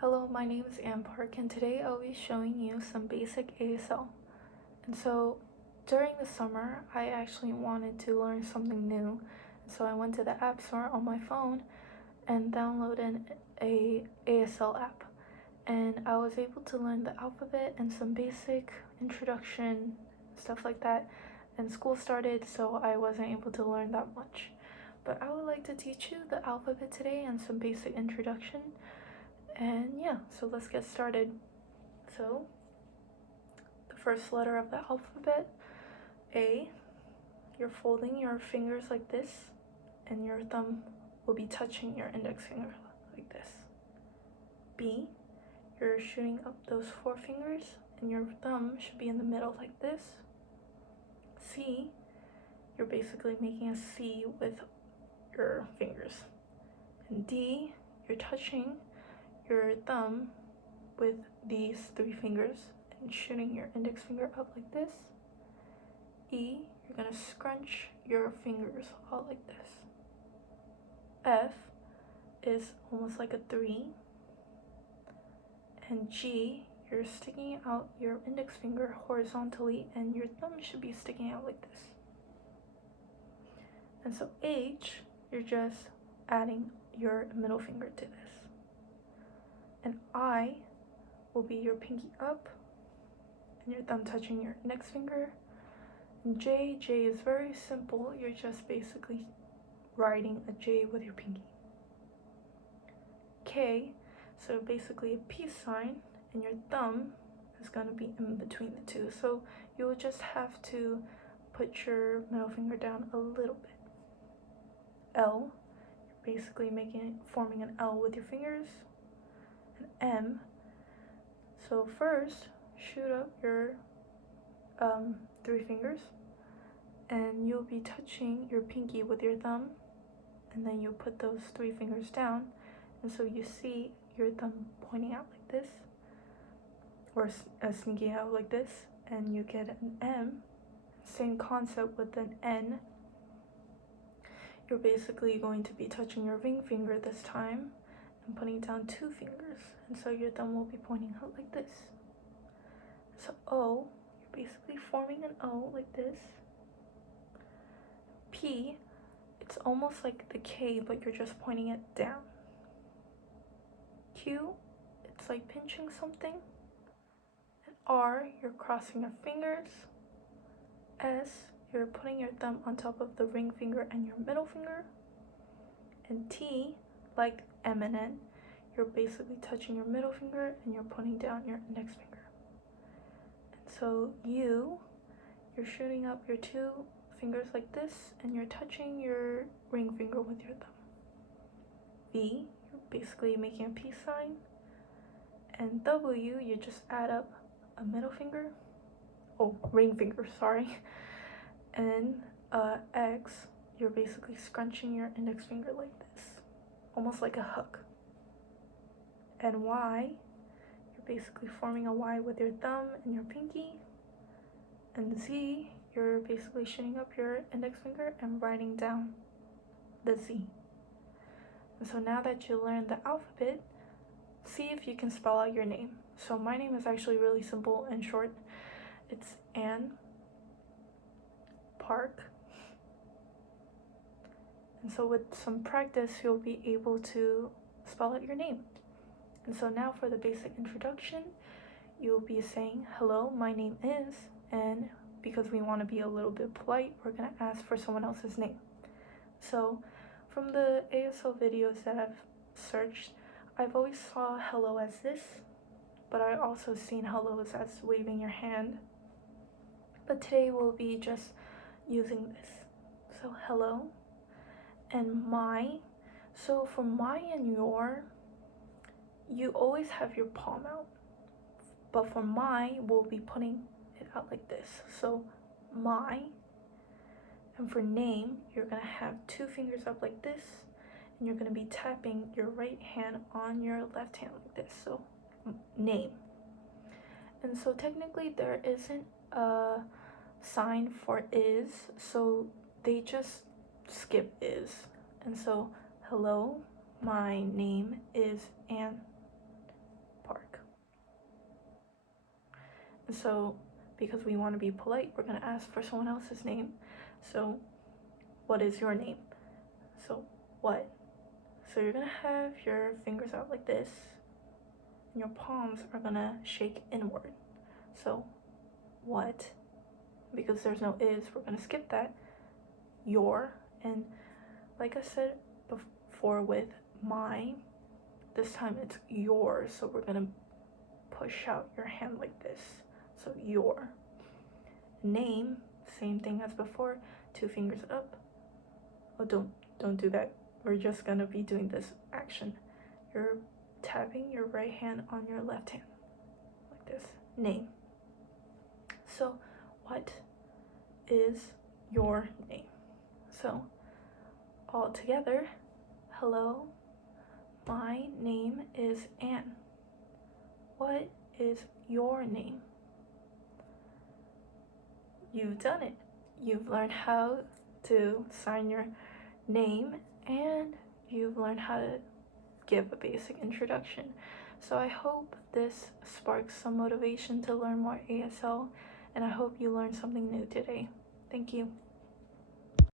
Hello, my name is Ann Park, and today I'll be showing you some basic ASL. And so during the summer, I actually wanted to learn something new. So I went to the App Store on my phone and downloaded a ASL app. And I was able to learn the alphabet and some basic introduction, stuff like that. And school started, so I wasn't able to learn that much. But I would like to teach you the alphabet today and some basic introduction. And yeah, so let's get started. So, the first letter of the alphabet, A, you're folding your fingers like this, and your thumb will be touching your index finger like this. B, you're shooting up those four fingers, and your thumb should be in the middle like this. C, you're basically making a C with your fingers. And D, you're touching your thumb with these three fingers and shooting your index finger up like this. E, you're gonna scrunch your fingers all like this. F is almost like a 3. And G, you're sticking out your index finger horizontally and your thumb should be sticking out like this. And so H, you're just adding your middle finger to this. And I will be your pinky up and your thumb touching your index finger. And J is very simple. You're just basically writing a J with your pinky. K, so basically a peace sign, and your thumb is gonna be in between the two. So you will just have to put your middle finger down a little bit. L, you're basically forming an L with your fingers. And M, so first shoot up your 3 fingers, and you'll be touching your pinky with your thumb, and then you put those 3 fingers down, and so you see your thumb pointing out like this, or sneaking out like this, and you get an M. Same concept with an N. You're basically going to be touching your ring finger this time and putting down 2 fingers, and so your thumb will be pointing out like this. So O, you're basically forming an O like this. P, it's almost like the K, but you're just pointing it down. Q, it's like pinching something. And R, you're crossing your fingers. S, you're putting your thumb on top of the ring finger and your middle finger. And T, like M and N, you're basically touching your middle finger and you're putting down your index finger. And so U, you're shooting up your 2 fingers like this, and you're touching your ring finger with your thumb. V, you're basically making a peace sign. And W, you just add up a middle finger. Oh, ring finger, sorry. And X, you're basically scrunching your index finger like this, almost like a hook. And Y, you're basically forming a Y with your thumb and your pinky. And Z, you're basically shooting up your index finger and writing down the Z. And so now that you learned the alphabet, see if you can spell out your name. So my name is actually really simple and short. It's Ann Park. And so with some practice, you'll be able to spell out your name. And so now for the basic introduction, you'll be saying, hello, my name is, and because we want to be a little bit polite, we're going to ask for someone else's name. So from the ASL videos that I've searched, I've always saw hello as this, but I also seen hellos as waving your hand. But today we'll be just using this. So hello and my. So for my and your, you always have your palm out. But for my, we'll be putting it out like this. So my. And for name, you're gonna have 2 fingers up like this, and you're gonna be tapping your right hand on your left hand like this. So name. And so technically there isn't a sign for is, so they just skip is. And so hello, my name is Ann. And so because we want to be polite, we're going to ask for someone else's name. So what is your name? So what? So you're going to have your fingers out like this, and your palms are going to shake inward. So what? Because there's no is, we're going to skip that. Your. And like I said before with my, this time it's yours. So we're going to push out your hand like this. So your. Name, same thing as before, 2 fingers up. Oh, don't do that. We're just gonna be doing this action. You're tapping your right hand on your left hand like this. Name. So what is your name? So all together, hello, my name is Anne. What is your name? You've done it. You've learned how to sign your name, and you've learned how to give a basic introduction. So I hope this sparks some motivation to learn more ASL, and I hope you learned something new today. Thank you.